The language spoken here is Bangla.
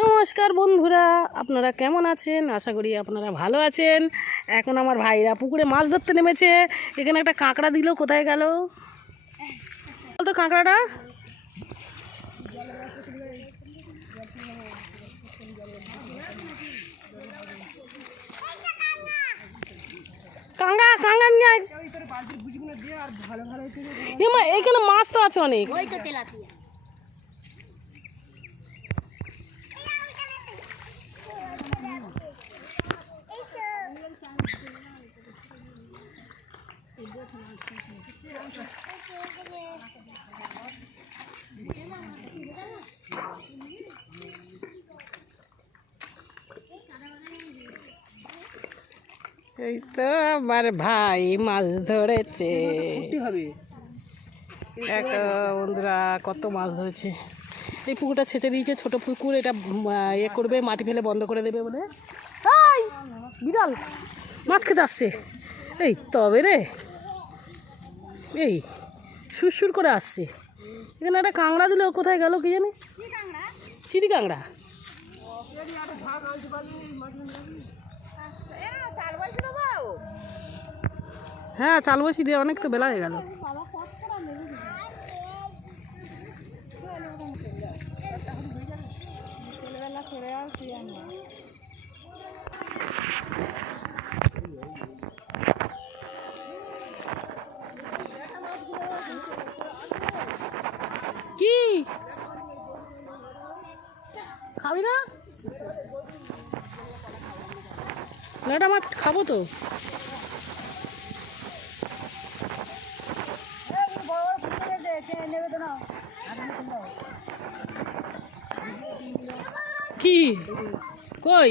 নমস্কার বন্ধুরা, আপনারা কেমন আছেন? আশা করি আপনারা ভালো আছেন। এখন আমার ভাইরা পুকুরে মাছ ধরতে নেমেছে। এখানে একটা কাঁকড়া দিল, কোথায় গেল তো কাঁকড়াটা? কাঁকড়া কাঁকড়া নিয়ে এখানে মাছ তো আছে অনেক। এই তো আমার ভাই মাছ ধরেছে। বন্ধুরা কত মাছ ধরেছে। এই পুকুরটা ছেঁচে দিয়েছে, ছোট পুকুর। এটা ইয়ে করবে, মাটি ফেলে বন্ধ করে দেবে বলে। এই বিড়াল মাছ খেতে আসছে। এই তবে রে, এই সুরসুর করে আসছে। এখানে একটা কাঁকড়া দিল, কোথায় গেল কি জানি? চিড়ি কাঁকড়া। হ্যাঁ, চাল বসি দিয়ে অনেক তো বেলা হয়ে গেল। কি খাবি না? এটা আমার খাবো তো। কি কই